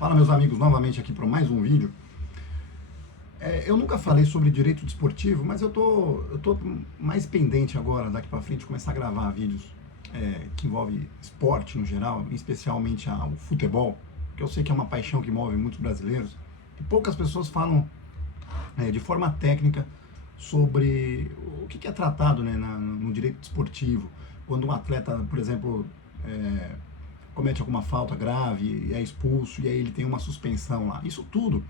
Fala, meus amigos, novamente aqui para mais um vídeo. Eu nunca falei sobre direito desportivo, mas eu tô mais pendente agora, daqui para frente, começar a gravar vídeos que envolvem esporte no geral, especialmente o futebol, que eu sei que é uma paixão que move muitos brasileiros, e poucas pessoas falam de forma técnica sobre o que é tratado, né, no direito desportivo, quando um atleta, por exemplo, comete alguma falta grave e é expulso, e aí ele tem uma suspensão lá. Isso tudo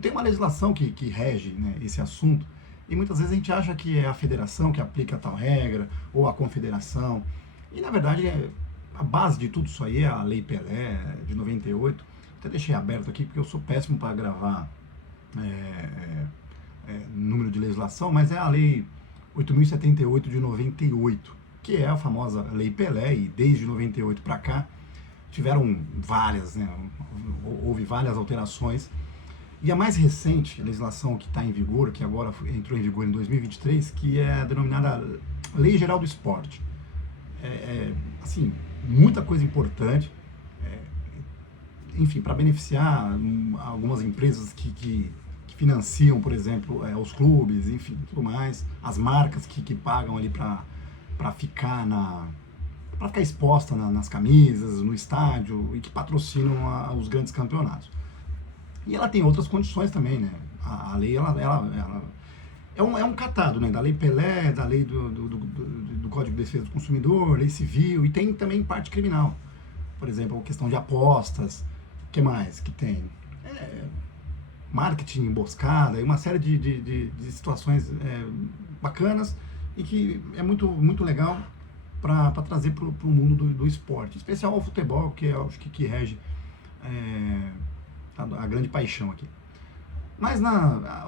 tem uma legislação que rege, né, esse assunto, e muitas vezes a gente acha que é a federação que aplica tal regra, ou a confederação, e na verdade a base de tudo isso aí é a Lei Pelé, de 98. Até deixei aberto aqui porque eu sou péssimo para gravar número de legislação, mas é a Lei 8.078 de 98, que é a famosa Lei Pelé, e desde 98 para cá tiveram várias, né, houve várias alterações. E a mais recente legislação que está em vigor, que agora entrou em vigor em 2023, que é a denominada Lei Geral do Esporte. Assim, muita coisa importante, enfim, para beneficiar algumas empresas que financiam, por exemplo, os clubes, enfim, tudo mais, as marcas que pagam ali para ficar para ficar exposta nas camisas, no estádio, e que patrocinam os grandes campeonatos. E ela tem outras condições também, né? A lei, ela é um catado, né? Da Lei Pelé, da lei do Código de Defesa do Consumidor, lei civil, e tem também parte criminal. Por exemplo, a questão de apostas, o que mais que tem? Marketing emboscada, e uma série de situações bacanas, e que é muito, muito legal para trazer para o mundo do esporte, em especial ao futebol, que eu acho que rege a grande paixão aqui. Mas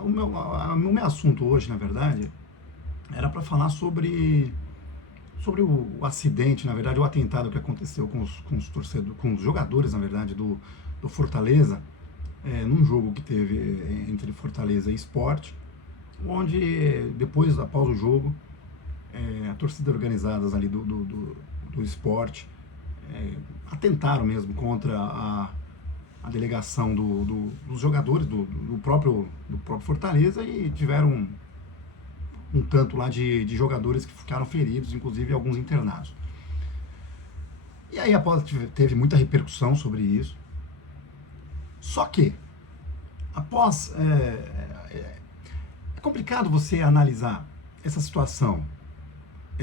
o meu assunto hoje, na verdade, era para falar sobre o acidente, na verdade, o atentado que aconteceu com os jogadores, na verdade, do Fortaleza, num jogo que teve entre Fortaleza e Sport, onde após o jogo, a torcida organizadas ali do Sport atentaram mesmo contra a delegação dos jogadores do próprio Fortaleza, e tiveram um tanto lá de jogadores que ficaram feridos, inclusive alguns internados. E aí após teve muita repercussão sobre isso. Só que após é complicado você analisar essa situação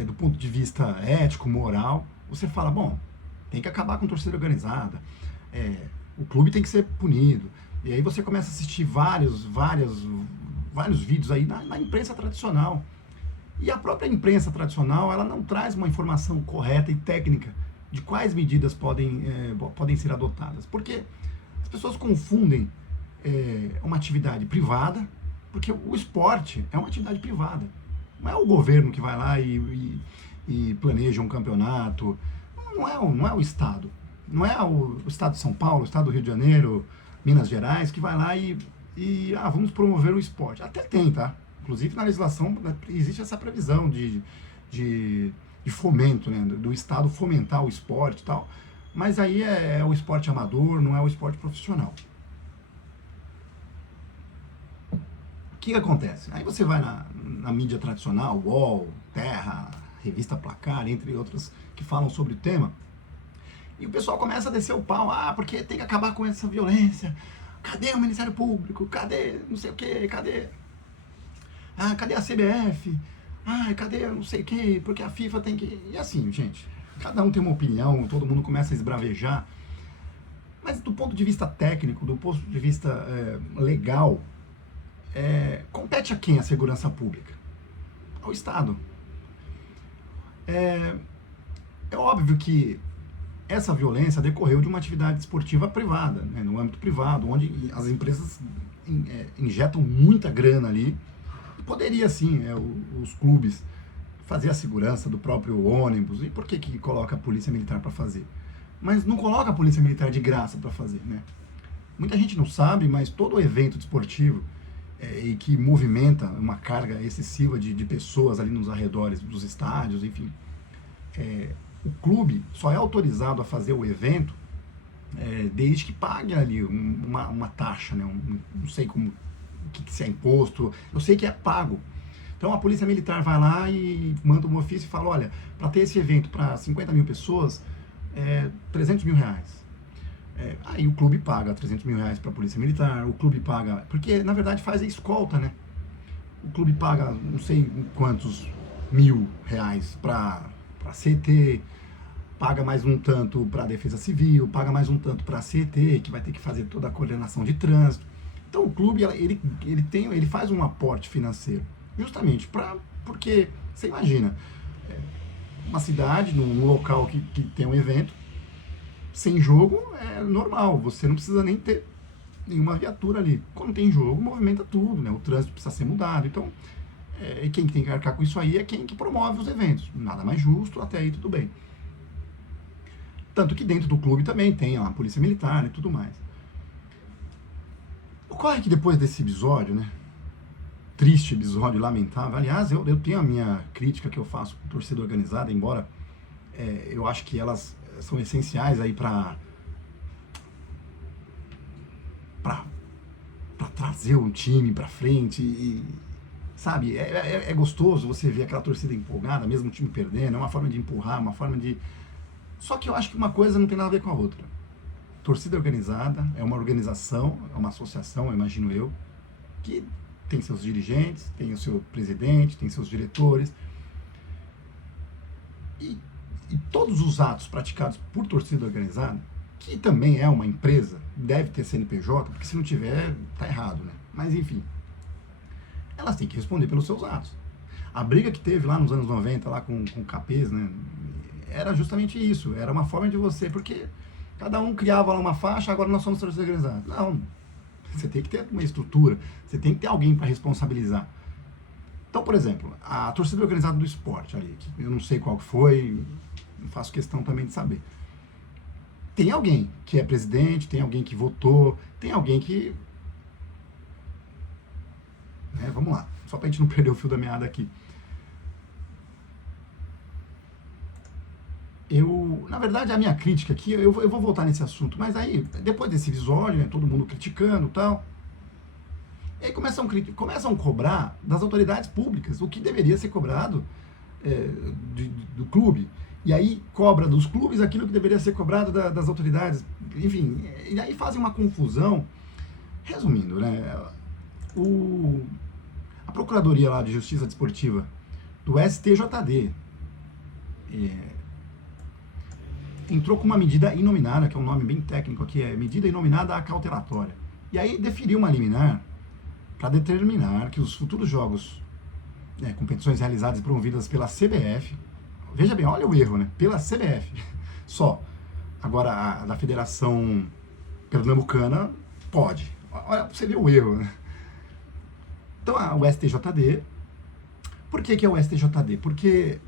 do ponto de vista ético, moral. Você fala, bom, tem que acabar com a torcida organizada, o clube tem que ser punido. E aí você começa a assistir vários vídeos aí na imprensa tradicional. E a própria imprensa tradicional, ela não traz uma informação correta e técnica de quais medidas podem ser adotadas. Porque as pessoas confundem uma atividade privada, porque o esporte é uma atividade privada. Não é o governo que vai lá e planeja um campeonato, não é o Estado. Não é o Estado de São Paulo, o Estado do Rio de Janeiro, Minas Gerais, que vai lá vamos promover o esporte. Até tem, tá? Inclusive na legislação existe essa previsão de fomento, né? Do Estado fomentar o esporte e tal. Mas aí é o esporte amador, não é o esporte profissional. O que acontece? Aí você vai na mídia tradicional, UOL, Terra, Revista Placar, entre outras, que falam sobre o tema, e o pessoal começa a descer o pau, porque tem que acabar com essa violência, cadê o Ministério Público, cadê não sei o que, cadê a CBF, cadê não sei o que, porque a FIFA tem que... E assim, gente, cada um tem uma opinião, todo mundo começa a esbravejar, mas do ponto de vista técnico, do ponto de vista legal, compete a quem a segurança pública? Ao Estado. É óbvio que essa violência decorreu de uma atividade esportiva privada, né, no âmbito privado, onde as empresas injetam muita grana ali. E poderia sim os clubes fazer a segurança do próprio ônibus. E por que coloca a polícia militar para fazer? Mas não coloca a polícia militar de graça para fazer, né? Muita gente não sabe, mas todo evento desportivo e que movimenta uma carga excessiva de pessoas ali nos arredores dos estádios, enfim, o clube só é autorizado a fazer o evento desde que pague ali uma taxa, né? Não sei como, que se é imposto, eu sei que é pago. Então a polícia militar vai lá e manda um ofício e fala, olha, para ter esse evento para 50 mil pessoas, 300 mil reais. Aí o clube paga 300 mil reais para a polícia militar, o clube paga, porque na verdade faz a escolta, né? O clube paga não sei quantos mil reais para CT, paga mais um tanto para a Defesa Civil, paga mais um tanto para a CET, que vai ter que fazer toda a coordenação de trânsito. Então o clube ele faz um aporte financeiro, justamente porque você imagina uma cidade, num local que tem um evento, sem jogo é normal, você não precisa nem ter nenhuma viatura ali. Quando tem jogo, movimenta tudo, né? O trânsito precisa ser mudado. Então, quem tem que arcar com isso aí é quem que promove os eventos. Nada mais justo, até aí tudo bem. Tanto que dentro do clube também tem a polícia militar e tudo mais. Ocorre que depois desse episódio, né? Triste episódio, lamentável. Aliás, eu tenho a minha crítica que eu faço com torcida organizada, embora eu acho que elas são essenciais aí para trazer um time para frente e, sabe, é gostoso você ver aquela torcida empolgada, mesmo o time perdendo, é uma forma de empurrar, uma forma de... Só que eu acho que uma coisa não tem nada a ver com a outra. Torcida organizada é uma organização, é uma associação, eu imagino eu, que tem seus dirigentes, tem o seu presidente, tem seus diretores, e todos os atos praticados por torcida organizada, que também é uma empresa, deve ter CNPJ, porque se não tiver, tá errado, né? Mas enfim, elas têm que responder pelos seus atos. A briga que teve lá nos anos 90, lá com Capês, né? Era justamente isso, era uma forma de você, porque cada um criava lá uma faixa, agora nós somos torcida organizada. Não, você tem que ter uma estrutura, você tem que ter alguém para responsabilizar. Então, por exemplo, a torcida organizada do esporte ali, que eu não sei qual foi, não faço questão também de saber. Tem alguém que é presidente, tem alguém que votou, tem alguém que... vamos lá, só pra gente não perder o fio da meada aqui. Na verdade, a minha crítica aqui, eu vou voltar nesse assunto, mas aí, depois desse episódio, né, todo mundo criticando e tal, e aí começam a cobrar das autoridades públicas o que deveria ser cobrado do clube. E aí cobra dos clubes aquilo que deveria ser cobrado das autoridades. Enfim, e aí fazem uma confusão. Resumindo, né? A Procuradoria lá de Justiça Desportiva do STJD entrou com uma medida inominada, que é um nome bem técnico aqui, é medida inominada acautelatória. E aí deferiu uma liminar para determinar que os futuros jogos, competições realizadas e promovidas pela CBF, veja bem, olha o erro, né? Pela CBF, só. Agora, a da Federação Pernambucana pode. Olha, você vê o erro, né? Então, o STJD, por que é o STJD? Porque,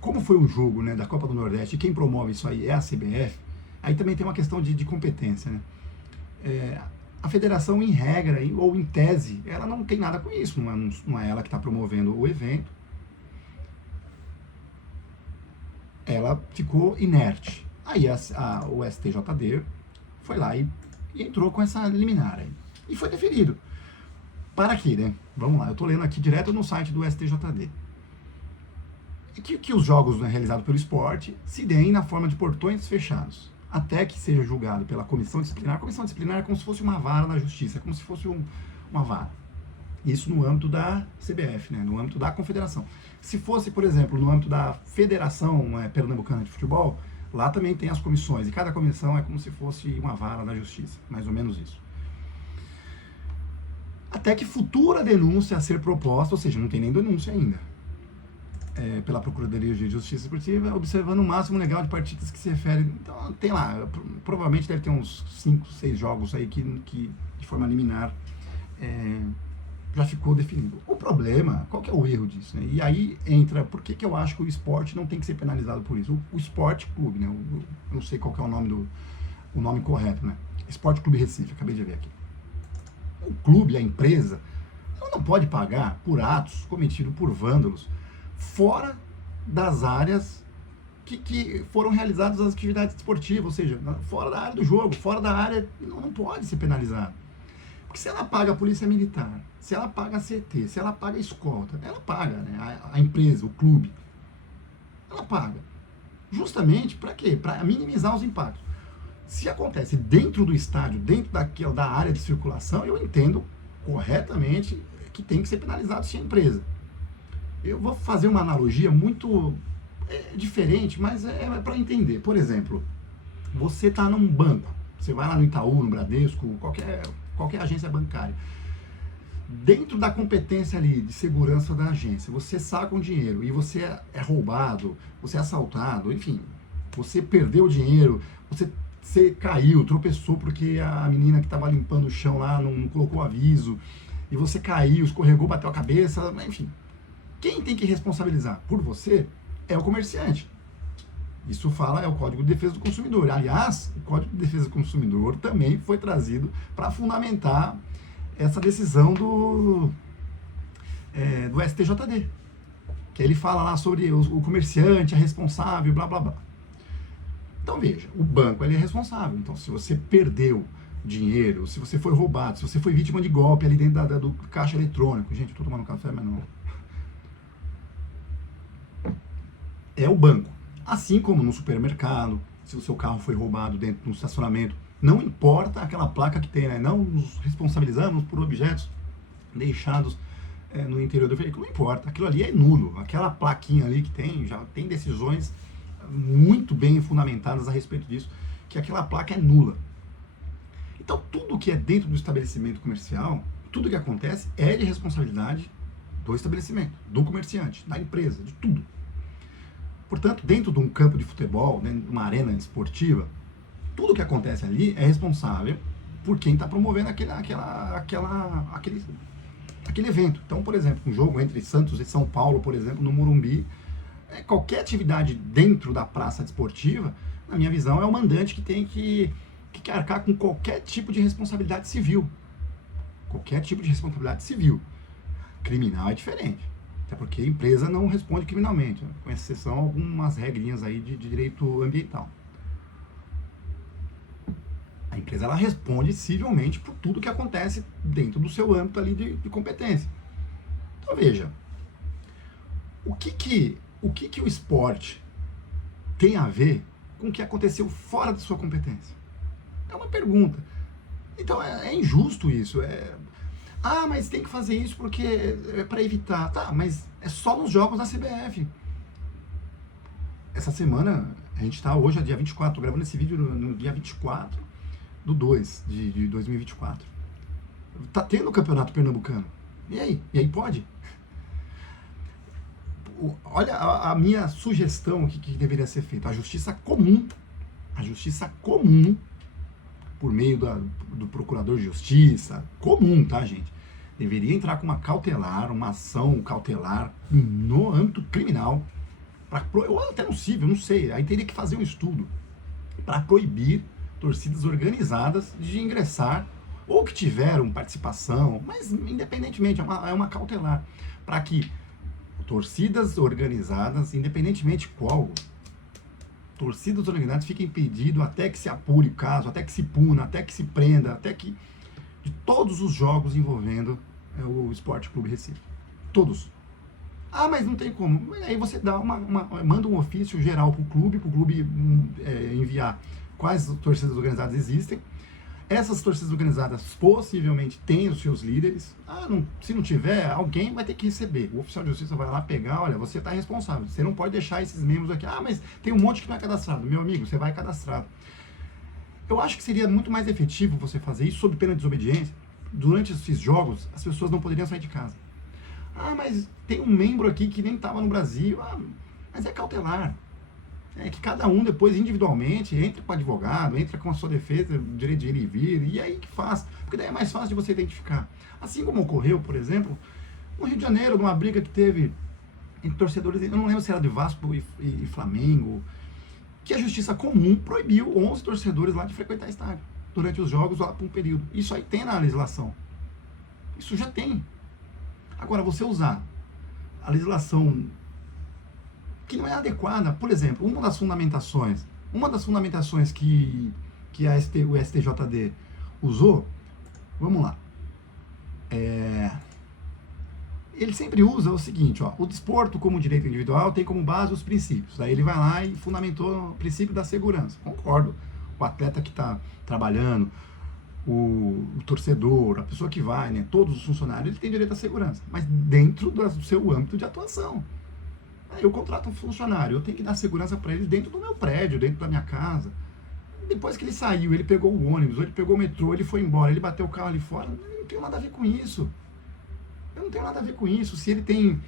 como foi um jogo, né, da Copa do Nordeste, e quem promove isso aí é a CBF, aí também tem uma questão de competência, né? A federação, em regra, ou em tese, ela não tem nada com isso, não é ela que está promovendo o evento, ela ficou inerte. Aí o STJD foi lá e entrou com essa liminar aí. E foi deferido. Para aqui, né? Vamos lá, eu estou lendo aqui direto no site do STJD. Que os jogos, né, realizados pelo esporte se deem na forma de portões fechados, até que seja julgado pela comissão disciplinar. A comissão disciplinar é como se fosse uma vara na justiça, é como se fosse uma vara. Isso no âmbito da CBF, né, no âmbito da confederação. Se fosse, por exemplo, no âmbito da Federação Pernambucana de Futebol, lá também tem as comissões, e cada comissão é como se fosse uma vara da justiça, mais ou menos isso. Até que futura denúncia a ser proposta, ou seja, não tem nem denúncia ainda, pela Procuradoria de Justiça Esportiva, observando o máximo legal de partidas que se refere. Então, tem lá, provavelmente deve ter uns 5, 6 jogos aí que de forma liminar já ficou definido. O problema, qual que é o erro disso? Né? E aí entra, por que eu acho que o esporte não tem que ser penalizado por isso? O Esporte Clube, né? Eu não sei qual que é o nome correto, né? Esporte Clube Recife, acabei de ver aqui. O clube, a empresa, ela não pode pagar por atos cometidos por vândalos fora das áreas que foram realizadas as atividades esportivas, ou seja, fora da área do jogo, fora da área, não pode ser penalizado. Porque se ela paga a polícia militar, se ela paga a CT, se ela paga a escolta, ela paga, né, a empresa, o clube, ela paga. Justamente para quê? Para minimizar os impactos. Se acontece dentro do estádio, dentro da área de circulação, eu entendo corretamente que tem que ser penalizado sim a empresa. Eu vou fazer uma analogia muito diferente, mas é para entender. Por exemplo, você está num banco, você vai lá no Itaú, no Bradesco, qualquer agência bancária. Dentro da competência ali de segurança da agência, você saca um dinheiro e você é roubado, você é assaltado, enfim, você perdeu o dinheiro, você caiu, tropeçou porque a menina que estava limpando o chão lá não colocou aviso, e você caiu, escorregou, bateu a cabeça, enfim. Quem tem que responsabilizar por você é o comerciante. Isso é o Código de Defesa do Consumidor. Aliás, o Código de Defesa do Consumidor também foi trazido para fundamentar essa decisão do STJD. Que ele fala lá sobre o comerciante, é responsável, blá, blá, blá. Então, veja, o banco ele é responsável. Então, se você perdeu dinheiro, se você foi roubado, se você foi vítima de golpe ali dentro do caixa eletrônico. Gente, eu estou tomando café, mas não. É o banco. Assim como no supermercado, se o seu carro foi roubado dentro de um estacionamento, não importa aquela placa que tem, né? Não nos responsabilizamos por objetos deixados no interior do veículo, não importa, aquilo ali é nulo. Aquela plaquinha ali que tem, já tem decisões muito bem fundamentadas a respeito disso, que aquela placa é nula. Então, tudo que é dentro do estabelecimento comercial, tudo que acontece é de responsabilidade do estabelecimento, do comerciante, da empresa, de tudo. Portanto, dentro de um campo de futebol, dentro de uma arena esportiva, tudo que acontece ali é responsável por quem está promovendo aquele evento. Então, por exemplo, um jogo entre Santos e São Paulo, por exemplo, no Morumbi, qualquer atividade dentro da praça desportiva, na minha visão, é o mandante que tem que arcar com qualquer tipo de responsabilidade civil. Qualquer tipo de responsabilidade civil. Criminal é diferente. Até porque a empresa não responde criminalmente, com exceção a algumas regrinhas aí de direito ambiental. A empresa ela responde civilmente por tudo que acontece dentro do seu âmbito ali de competência. Então veja, o que o esporte tem a ver com o que aconteceu fora de sua competência? É uma pergunta. Então é injusto isso. Mas tem que fazer isso porque é para evitar. Tá, mas é só nos jogos da CBF. Essa semana, a gente está hoje, é dia 24, tô gravando esse vídeo no dia 24/2 de 2024. Tá tendo o Campeonato Pernambucano. E aí? E aí pode? Olha a minha sugestão que deveria ser feita. A justiça comum, por meio do procurador de justiça, comum, tá, gente? Deveria entrar com uma ação cautelar no âmbito criminal, ou até no civil, não sei, aí teria que fazer um estudo para proibir torcidas organizadas de ingressar, ou que tiveram participação, mas independentemente, é uma cautelar, para que torcidas organizadas, independentemente qual, torcidas organizadas fiquem impedidas até que se apure o caso, até que se puna, até que se prenda, até que de todos os jogos envolvendo o Esporte Clube Recife. Todos. Mas não tem como. Aí você manda um ofício geral para o clube enviar quais torcidas organizadas existem. Essas torcidas organizadas possivelmente têm os seus líderes. Se não tiver, alguém vai ter que receber. O oficial de justiça vai lá pegar, olha, você está responsável. Você não pode deixar esses membros aqui. Mas tem um monte que não é cadastrado. Meu amigo, você vai cadastrado. Eu acho que seria muito mais efetivo você fazer isso sob pena de desobediência. Durante esses jogos, as pessoas não poderiam sair de casa. Mas tem um membro aqui que nem estava no Brasil. Mas é cautelar. É que cada um depois individualmente entra com o advogado, entra com a sua defesa, o direito de ir e vir, e aí que faz. Porque daí é mais fácil de você identificar. Assim como ocorreu, por exemplo, no Rio de Janeiro, numa briga que teve entre torcedores, eu não lembro se era de Vasco e Flamengo, que a justiça comum proibiu 11 torcedores lá de frequentar estádio durante os jogos lá por um período. Isso aí tem na legislação. Isso já tem. Agora, você usar a legislação que não é adequada. Por exemplo, uma das fundamentações que o STJD usou, vamos lá, ele sempre usa o seguinte, ó, o desporto como direito individual tem como base os princípios. Aí ele vai lá e fundamentou o princípio da segurança. Concordo. O atleta que está trabalhando, o torcedor, a pessoa que vai, né, todos os funcionários, ele tem direito à segurança, mas dentro do seu âmbito de atuação. Aí eu contrato um funcionário, eu tenho que dar segurança para ele dentro do meu prédio, dentro da minha casa. Depois que ele saiu, ele pegou o ônibus, ou ele pegou o metrô, ele foi embora, ele bateu o carro ali fora, eu não tenho nada a ver com isso. Eu não tenho nada a ver com isso. Se ele tem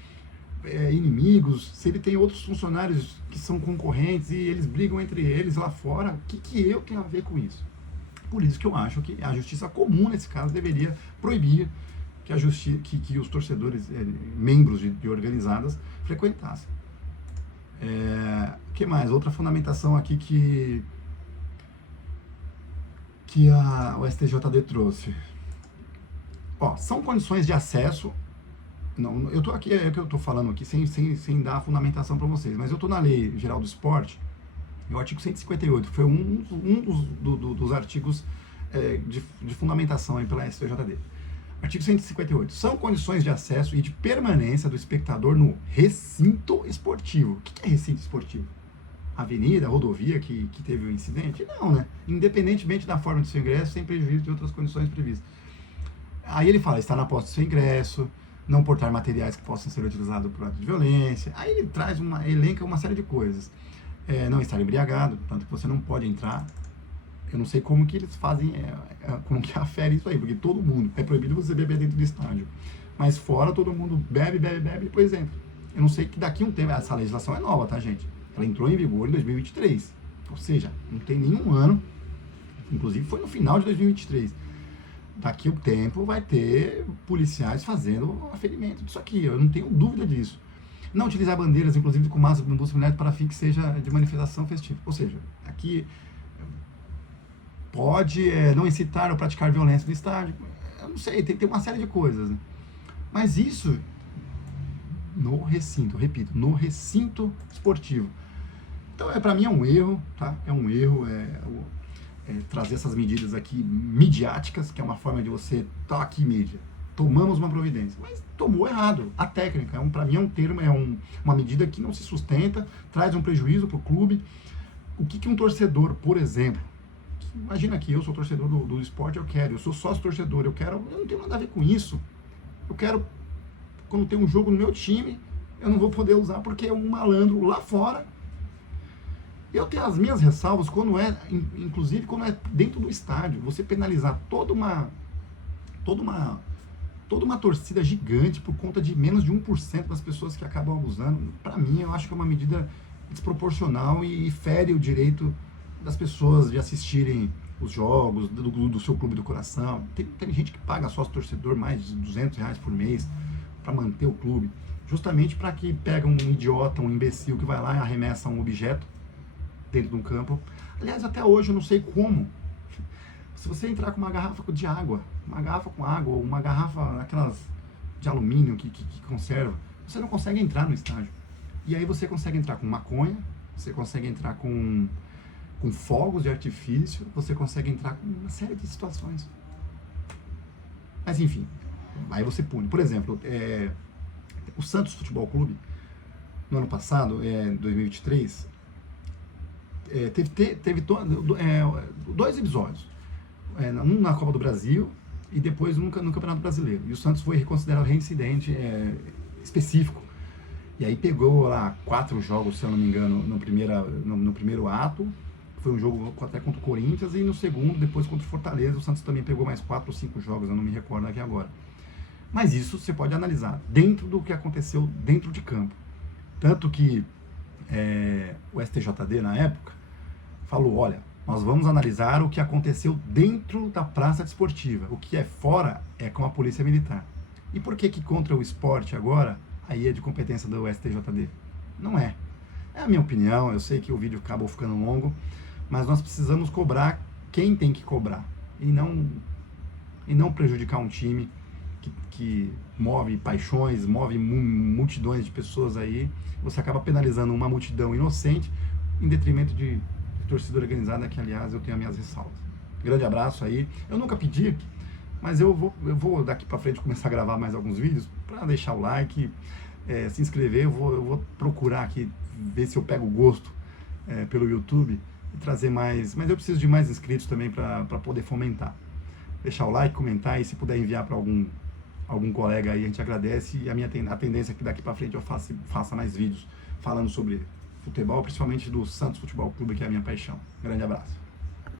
inimigos, se ele tem outros funcionários que são concorrentes e eles brigam entre eles lá fora, o que eu tenho a ver com isso? Por isso que eu acho que a justiça comum, nesse caso, deveria proibir que os torcedores, membros de organizadas, frequentassem. O que mais? Outra fundamentação aqui que o STJD trouxe. Ó, são condições de acesso. Não, eu tô aqui, é o que eu tô falando aqui sem dar a fundamentação para vocês, mas eu tô na Lei Geral do Esporte, e o artigo 158 foi um dos artigos de fundamentação aí pela STJD. Artigo 158. São condições de acesso e de permanência do espectador no recinto esportivo. O que é recinto esportivo? Avenida, rodovia que teve o incidente? Não, né? Independentemente da forma de seu ingresso, sem prejuízo de outras condições previstas. Aí ele fala, estar na posse do seu ingresso, não portar materiais que possam ser utilizados por ato de violência. Aí ele elenca uma série de coisas. Não estar embriagado, tanto que você não pode entrar. Eu não sei como que eles fazem, como que afere isso aí, porque todo mundo, é proibido você beber dentro do estádio. Mas fora todo mundo bebe, e depois entra. Eu não sei que daqui a um tempo, essa legislação é nova, tá, gente? Ela entrou em vigor em 2023. Ou seja, não tem nenhum ano, inclusive foi no final de 2023. Daqui a um tempo vai ter policiais fazendo aferimento disso aqui, eu não tenho dúvida disso. Não utilizar bandeiras, inclusive com massa de para fim que seja de manifestação festiva. Ou seja, aqui pode não incitar ou praticar violência no estádio. Eu não sei, tem que ter uma série de coisas, né? Mas isso no recinto, repito, no recinto esportivo. Então, para mim é um erro, tá? É um erro, trazer essas medidas aqui midiáticas, que é uma forma de você, tá aqui mídia, tomamos uma providência, mas tomou errado. A técnica, para mim é um termo, uma medida que não se sustenta, traz um prejuízo para o clube. O que um torcedor, por exemplo, imagina que eu sou torcedor do esporte, eu sou sócio torcedor, eu não tenho nada a ver com isso. Eu quero, quando tem um jogo no meu time, eu não vou poder usar porque é um malandro lá fora. Eu tenho as minhas ressalvas inclusive quando é dentro do estádio, você penalizar toda uma torcida gigante por conta de menos de 1% das pessoas que acabam abusando. Para mim, eu acho que é uma medida desproporcional e fere o direito das pessoas de assistirem os jogos do seu clube do coração. Tem gente que paga sócio torcedor mais de R$200 por mês para manter o clube, justamente para que pega um idiota, um imbecil que vai lá e arremessa um objeto dentro de um campo. Aliás, até hoje eu não sei como. Se você entrar com uma garrafa de água, ou uma garrafa aquelas de alumínio que conserva, você não consegue entrar no estádio. E aí você consegue entrar com maconha, você consegue entrar com fogos de artifício, você consegue entrar com uma série de situações. Mas enfim, aí você pune. Por exemplo, o Santos Futebol Clube, no ano passado, 2023, teve dois episódios. Um na Copa do Brasil e depois no Campeonato Brasileiro. E o Santos foi considerado reincidente específico. E aí pegou lá 4 jogos, se eu não me engano, no primeiro ato. Foi um jogo até contra o Corinthians, e no segundo, depois contra o Fortaleza, o Santos também pegou mais 4 ou 5 jogos, eu não me recordo aqui agora. Mas isso você pode analisar dentro do que aconteceu dentro de campo. Tanto que o STJD, na época, falou, olha, nós vamos analisar o que aconteceu dentro da praça desportiva. O que é fora é com a polícia militar. E por que contra o esporte agora, aí é de competência do STJD? Não é. É a minha opinião, eu sei que o vídeo acabou ficando longo, mas nós precisamos cobrar quem tem que cobrar. E não prejudicar um time que move paixões, move multidões de pessoas aí, você acaba penalizando uma multidão inocente em detrimento de torcida organizada, que aliás eu tenho as minhas ressalvas. Grande abraço aí. Eu nunca pedi, mas eu vou daqui para frente começar a gravar mais alguns vídeos para deixar o like, se inscrever. Eu vou procurar aqui ver se eu pego o gosto pelo YouTube e trazer mais, mas eu preciso de mais inscritos também para poder fomentar. Deixar o like, comentar, e se puder enviar para algum colega aí, a gente agradece. E a tendência é que daqui para frente eu faça mais vídeos falando sobre futebol, principalmente do Santos Futebol Clube, que é a minha paixão. Grande abraço.